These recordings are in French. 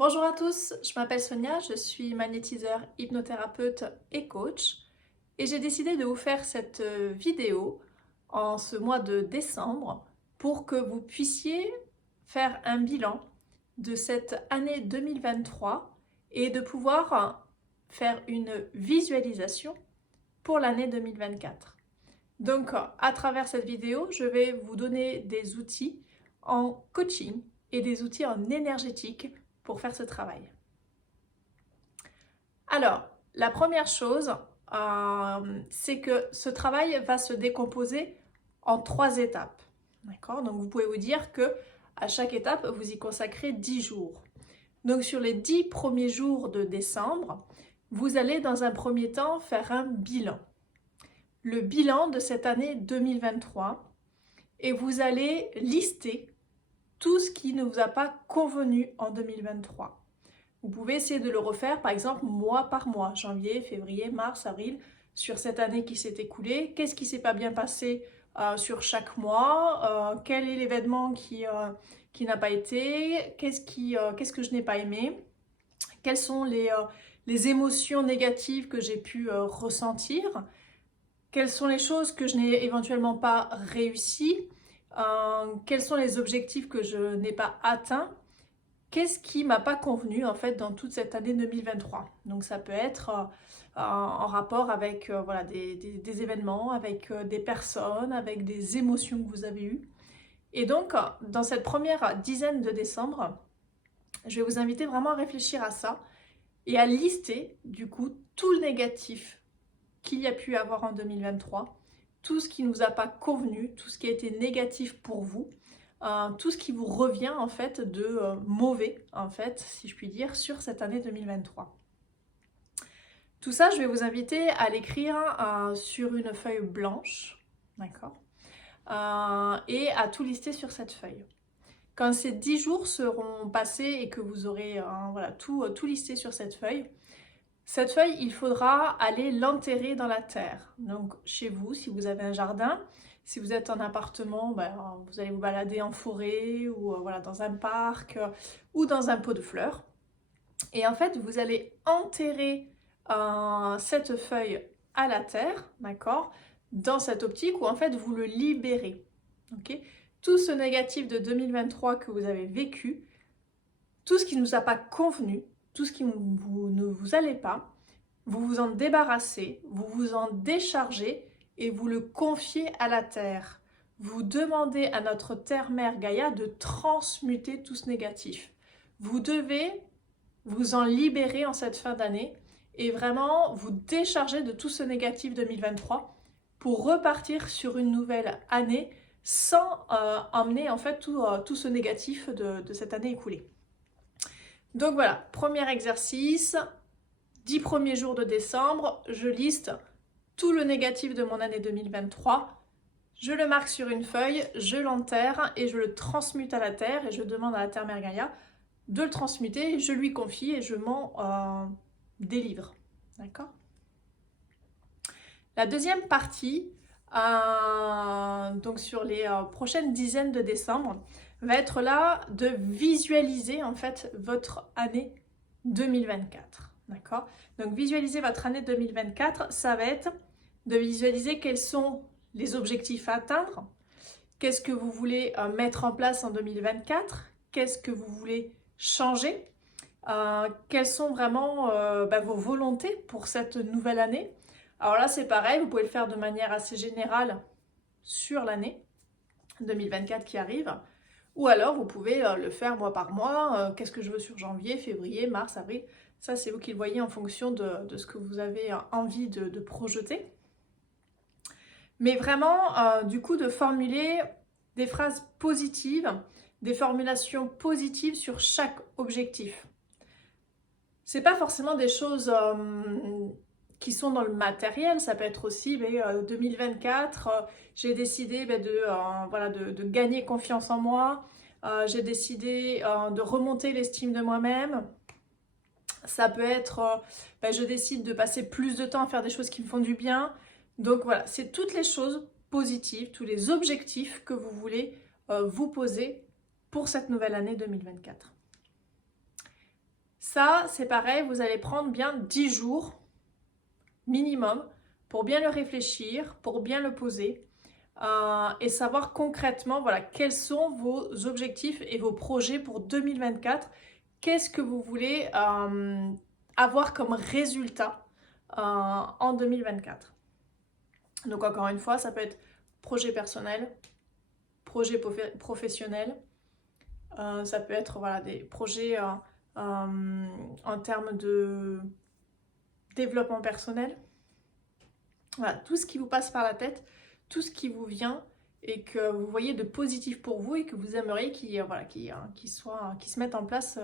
Bonjour à tous, je m'appelle Sonia, je suis magnétiseur, hypnothérapeute et coach et j'ai décidé de vous faire cette vidéo en ce mois de décembre pour que vous puissiez faire un bilan de cette année 2023 et de pouvoir faire une visualisation pour l'année 2024. Donc à travers cette vidéo, je vais vous donner des outils en coaching et des outils en énergétique pour faire ce travail. Alors, la première chose, c'est que ce travail va se décomposer en 3 étapes. D'accord? Donc vous pouvez vous dire que à chaque étape, vous y consacrez 10 jours. Donc sur les 10 premiers jours de décembre, vous allez dans un premier temps faire un bilan. Le bilan de cette année 2023 et vous allez lister tout ce qui ne vous a pas convenu en 2023. Vous pouvez essayer de le refaire, par exemple, mois par mois, janvier, février, mars, avril, sur cette année qui s'est écoulée. Qu'est-ce qui ne s'est pas bien passé sur chaque mois? Quel est l'événement qui n'a pas été? Qu'est-ce que je n'ai pas aimé? Quelles sont les émotions négatives que j'ai pu ressentir? Quelles sont les choses que je n'ai éventuellement pas réussi? Quels sont les objectifs que je n'ai pas atteints? Qu'est-ce qui m'a pas convenu en fait dans toute cette année 2023? Donc ça peut être en rapport avec voilà, des événements, avec des personnes, avec des émotions que vous avez eues. Et donc dans cette première dizaine de décembre, je vais vous inviter vraiment à réfléchir à ça et à lister du coup tout le négatif qu'il y a pu avoir en 2023, tout ce qui ne nous a pas convenu, tout ce qui a été négatif pour vous, tout ce qui vous revient en fait de mauvais, en fait, si je puis dire, sur cette année 2023. Tout ça, je vais vous inviter à l'écrire sur une feuille blanche, d'accord, et à tout lister sur cette feuille. Quand ces 10 jours seront passés et que vous aurez voilà, tout listé sur cette feuille, il faudra aller l'enterrer dans la terre. Donc chez vous, si vous avez un jardin, si vous êtes en appartement, vous allez vous balader en forêt ou voilà, dans un parc ou dans un pot de fleurs. Et en fait, vous allez enterrer cette feuille à la terre, d'accord, dans cette optique où en fait vous le libérez. Okay, tout ce négatif de 2023 que vous avez vécu, tout ce qui ne nous a pas convenu, tout ce qui ne vous allait pas, vous vous en débarrassez, vous vous en déchargez et vous le confiez à la terre. Vous demandez à notre terre-mère Gaïa de transmuter tout ce négatif. Vous devez vous en libérer en cette fin d'année et vraiment vous décharger de tout ce négatif 2023 pour repartir sur une nouvelle année sans emmener en fait tout ce négatif de cette année écoulée. Donc voilà, premier exercice, 10 premiers jours de décembre, je liste tout le négatif de mon année 2023, je le marque sur une feuille, je l'enterre et je le transmute à la terre et je demande à la terre mère Gaïa de le transmuter, je lui confie et je m'en délivre. D'accord? La deuxième partie, donc sur les prochaines dizaines de décembre, va être là de visualiser en fait votre année 2024. D'accord? Donc visualiser votre année 2024, ça va être de visualiser quels sont les objectifs à atteindre, qu'est-ce que vous voulez mettre en place en 2024, qu'est-ce que vous voulez changer, quelles sont vraiment vos volontés pour cette nouvelle année. Alors là, c'est pareil, vous pouvez le faire de manière assez générale sur l'année 2024 qui arrive. Ou alors, vous pouvez le faire mois par mois. Qu'est-ce que je veux sur janvier, février, mars, avril? Ça, c'est vous qui le voyez en fonction de ce que vous avez envie de projeter. Mais vraiment, du coup, de formuler des phrases positives, des formulations positives sur chaque objectif. C'est pas forcément des choses qui sont dans le matériel, ça peut être aussi 2024, j'ai décidé de gagner confiance en moi, j'ai décidé de remonter l'estime de moi-même. Ça peut être je décide de passer plus de temps à faire des choses qui me font du bien. Donc voilà, c'est toutes les choses positives, tous les objectifs que vous voulez vous poser pour cette nouvelle année 2024. Ça, c'est pareil, vous allez prendre bien 10 jours minimum pour bien le réfléchir, pour bien le poser et savoir concrètement voilà, quels sont vos objectifs et vos projets pour 2024. Qu'est-ce que vous voulez avoir comme résultat en 2024. Donc encore une fois, ça peut être projet personnel, projet professionnel, ça peut être voilà, des projets en termes de développement personnel. Voilà, tout ce qui vous passe par la tête, tout ce qui vous vient et que vous voyez de positif pour vous et que vous aimeriez qui se mette en place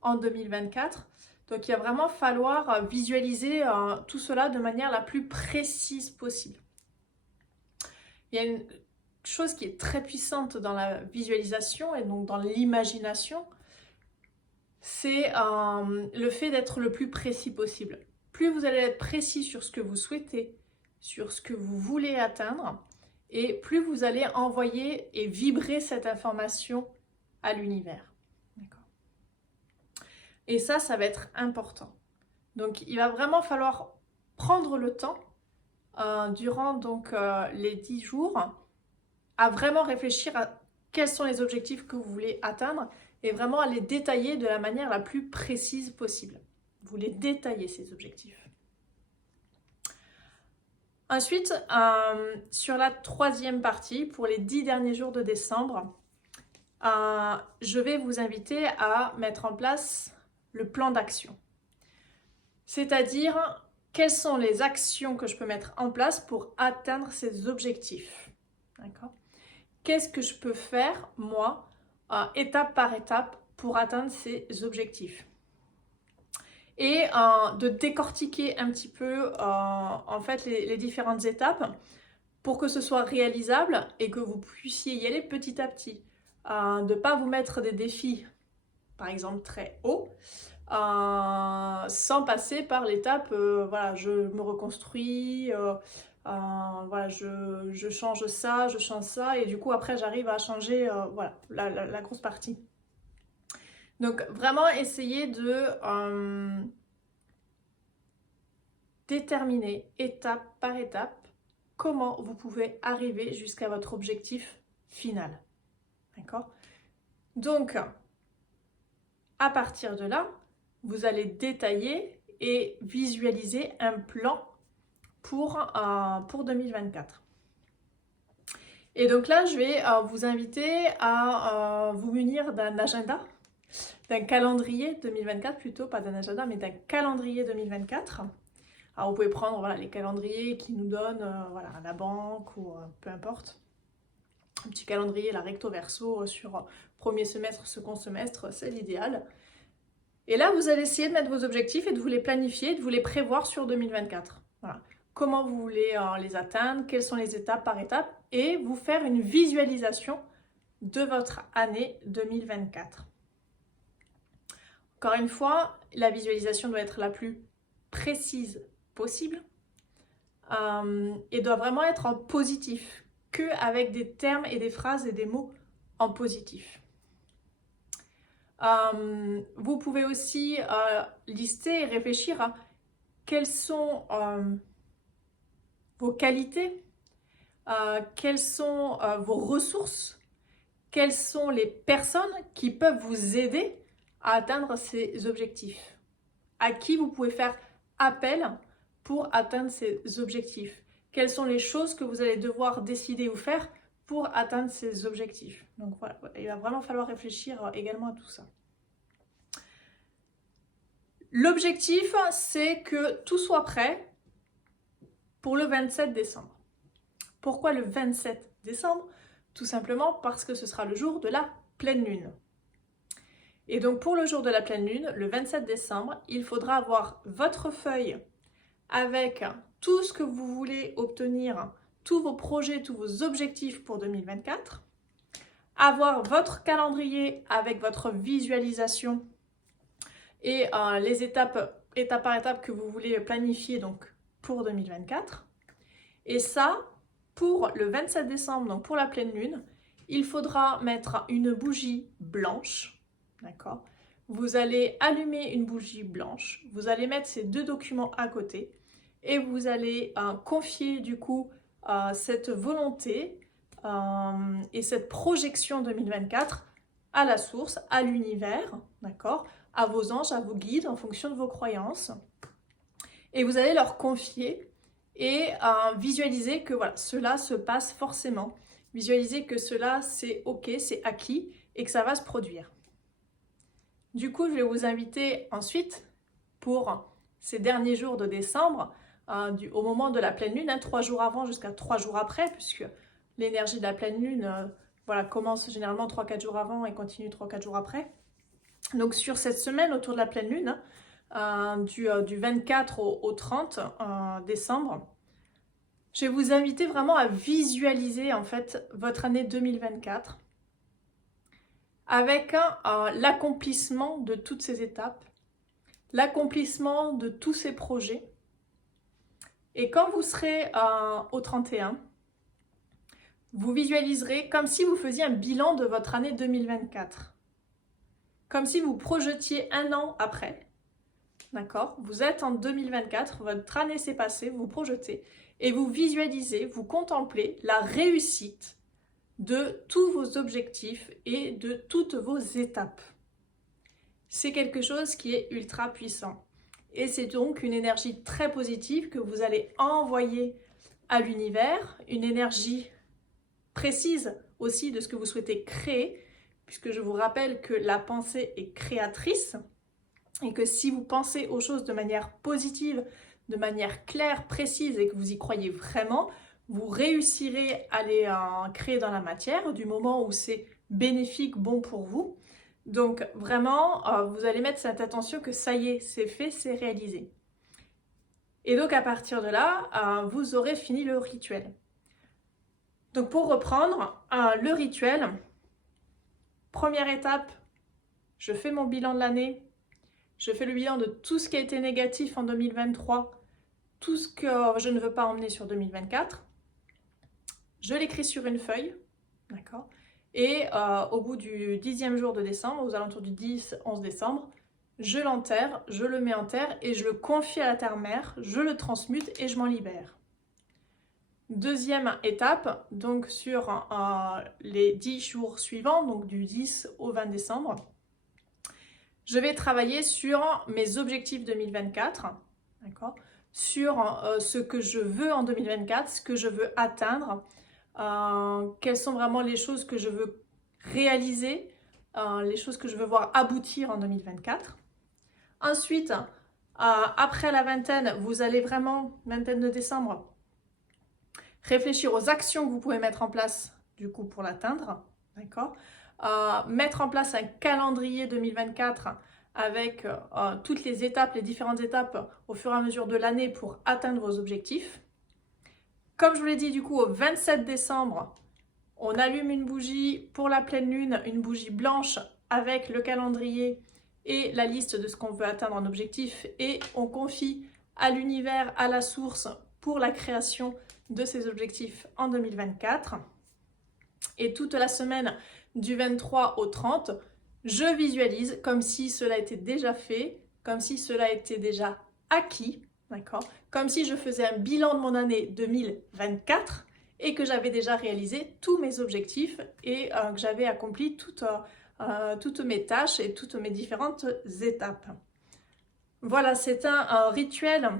en 2024. Donc il va vraiment falloir visualiser tout cela de manière la plus précise possible. Il y a une chose qui est très puissante dans la visualisation et donc dans l'imagination, c'est le fait d'être le plus précis possible. Plus vous allez être précis sur ce que vous souhaitez, sur ce que vous voulez atteindre, et plus vous allez envoyer et vibrer cette information à l'univers. Et ça va être important. Donc, il va vraiment falloir prendre le temps durant donc, les 10 jours à vraiment réfléchir à quels sont les objectifs que vous voulez atteindre et vraiment à les détailler de la manière la plus précise possible. Vous les détaillez, ces objectifs. Ensuite, sur la troisième partie, pour les 10 derniers jours de décembre, je vais vous inviter à mettre en place le plan d'action. C'est-à-dire, quelles sont les actions que je peux mettre en place pour atteindre ces objectifs. D'accord ? Qu'est-ce que je peux faire, moi, étape par étape, pour atteindre ces objectifs. Et de décortiquer un petit peu, en fait, les différentes étapes pour que ce soit réalisable et que vous puissiez y aller petit à petit. De ne pas vous mettre des défis, par exemple, très hauts, sans passer par l'étape, voilà, je me reconstruis, voilà, je change ça, et du coup après j'arrive à changer voilà, la grosse partie. Donc vraiment essayer de déterminer étape par étape comment vous pouvez arriver jusqu'à votre objectif final. D'accord ? Donc, à partir de là, vous allez détailler et visualiser un plan pour 2024. Et donc là, je vais vous inviter à vous munir d'un agenda, d'un calendrier 2024 plutôt, pas d'un agenda, mais d'un calendrier 2024. Alors vous pouvez prendre voilà, les calendriers qui nous donnent voilà, à la banque ou peu importe. Un petit calendrier, la recto verso sur premier semestre, second semestre, c'est l'idéal. Et là, vous allez essayer de mettre vos objectifs et de vous les planifier, de vous les prévoir sur 2024. Voilà. Comment vous voulez les atteindre, quelles sont les étapes par étape, et vous faire une visualisation de votre année 2024. Encore une fois, la visualisation doit être la plus précise possible et doit vraiment être en positif, qu'avec des termes et des phrases et des mots en positif. Vous pouvez aussi lister et réfléchir à quelles sont vos qualités, quelles sont vos ressources, quelles sont les personnes qui peuvent vous aider à atteindre ces objectifs, à qui vous pouvez faire appel pour atteindre ces objectifs, quelles sont les choses que vous allez devoir décider ou faire pour atteindre ces objectifs. Donc voilà, il va vraiment falloir réfléchir également à tout ça. L'objectif, c'est que tout soit prêt pour le 27 décembre. Pourquoi le 27 décembre ? Tout simplement parce que ce sera le jour de la pleine lune. Et donc pour le jour de la pleine lune, le 27 décembre, il faudra avoir votre feuille avec tout ce que vous voulez obtenir, tous vos projets, tous vos objectifs pour 2024, avoir votre calendrier avec votre visualisation et les étape par étape que vous voulez planifier donc pour 2024. Et ça, pour le 27 décembre, donc pour la pleine lune, il faudra mettre une bougie blanche, d'accord ? vous allez allumer une bougie blanche, vous allez mettre ces deux documents à côté et vous allez confier du coup cette volonté et cette projection 2024 à la source, à l'univers, d'accord, à vos anges, à vos guides en fonction de vos croyances. Et vous allez leur confier et visualiser que voilà, cela se passe forcément. Visualiser que cela c'est ok, c'est acquis et que ça va se produire. Du coup, je vais vous inviter ensuite pour ces derniers jours de décembre, au moment de la pleine lune, 3 jours avant jusqu'à 3 jours après, puisque l'énergie de la pleine lune voilà, commence généralement 3-4 jours avant et continue 3-4 jours après. Donc sur cette semaine autour de la pleine lune, du 24 au 30 décembre, je vais vous inviter vraiment à visualiser en fait votre année 2024 avec l'accomplissement de toutes ces étapes, l'accomplissement de tous ces projets. Et quand vous serez au 31, vous visualiserez comme si vous faisiez un bilan de votre année 2024. Comme si vous projetiez un an après. D'accord? Vous êtes en 2024, votre année s'est passée, vous projetez et vous visualisez, vous contemplez la réussite de tous vos objectifs et de toutes vos étapes. C'est quelque chose qui est ultra puissant. Et c'est donc une énergie très positive que vous allez envoyer à l'univers, une énergie précise aussi de ce que vous souhaitez créer, puisque je vous rappelle que la pensée est créatrice et que si vous pensez aux choses de manière positive, de manière claire, précise et que vous y croyez vraiment, vous réussirez à les créer dans la matière du moment où c'est bénéfique, bon pour vous. Donc vraiment, vous allez mettre cette attention que ça y est, c'est fait, c'est réalisé. Et donc à partir de là, vous aurez fini le rituel. Donc pour reprendre, le rituel, première étape, je fais mon bilan de l'année, je fais le bilan de tout ce qui a été négatif en 2023, tout ce que je ne veux pas emmener sur 2024. Je l'écris sur une feuille, d'accord ? Et au bout du 10e jour de décembre, aux alentours du 10-11 décembre, je l'enterre, je le mets en terre et je le confie à la terre-mère, je le transmute et je m'en libère. Deuxième étape, donc sur les 10 jours suivants, donc du 10 au 20 décembre, je vais travailler sur mes objectifs 2024, d'accord ? Sur ce que je veux en 2024, ce que je veux atteindre, quelles sont vraiment les choses que je veux réaliser, les choses que je veux voir aboutir en 2024. Ensuite, après la vingtaine, vous allez vraiment, vingtaine de décembre, réfléchir aux actions que vous pouvez mettre en place du coup pour l'atteindre, d'accord ? Mettre en place un calendrier 2024 avec toutes les étapes, les différentes étapes au fur et à mesure de l'année pour atteindre vos objectifs. Comme je vous l'ai dit, du coup, au 27 décembre, on allume une bougie pour la pleine lune, une bougie blanche avec le calendrier et la liste de ce qu'on veut atteindre en objectif et on confie à l'univers, à la source pour la création de ces objectifs en 2024. Et toute la semaine du 23 au 30, je visualise comme si cela était déjà fait, comme si cela était déjà acquis, d'accord ? Comme si je faisais un bilan de mon année 2024 et que j'avais déjà réalisé tous mes objectifs et que j'avais accompli toutes mes tâches et toutes mes différentes étapes. Voilà, c'est un rituel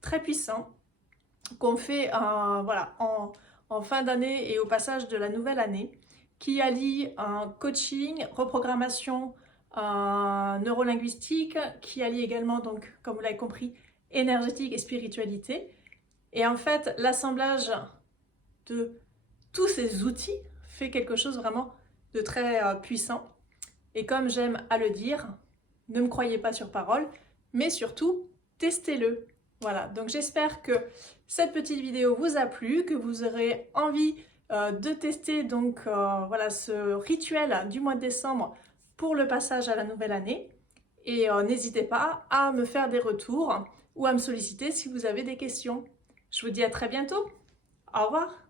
très puissant qu'on fait voilà, en fin d'année et au passage de la nouvelle année, qui allie coaching, reprogrammation neurolinguistique, qui allie également, donc, comme vous l'avez compris, énergétique et spiritualité. Et en fait, l'assemblage de tous ces outils fait quelque chose vraiment de très puissant. Et comme j'aime à le dire, ne me croyez pas sur parole, mais surtout, testez-le. Voilà, donc j'espère que cette petite vidéo vous a plu, que vous aurez envie de tester donc voilà, ce rituel du mois de décembre pour le passage à la nouvelle année. Et n'hésitez pas à me faire des retours ou à me solliciter si vous avez des questions. Je vous dis à très bientôt. Au revoir.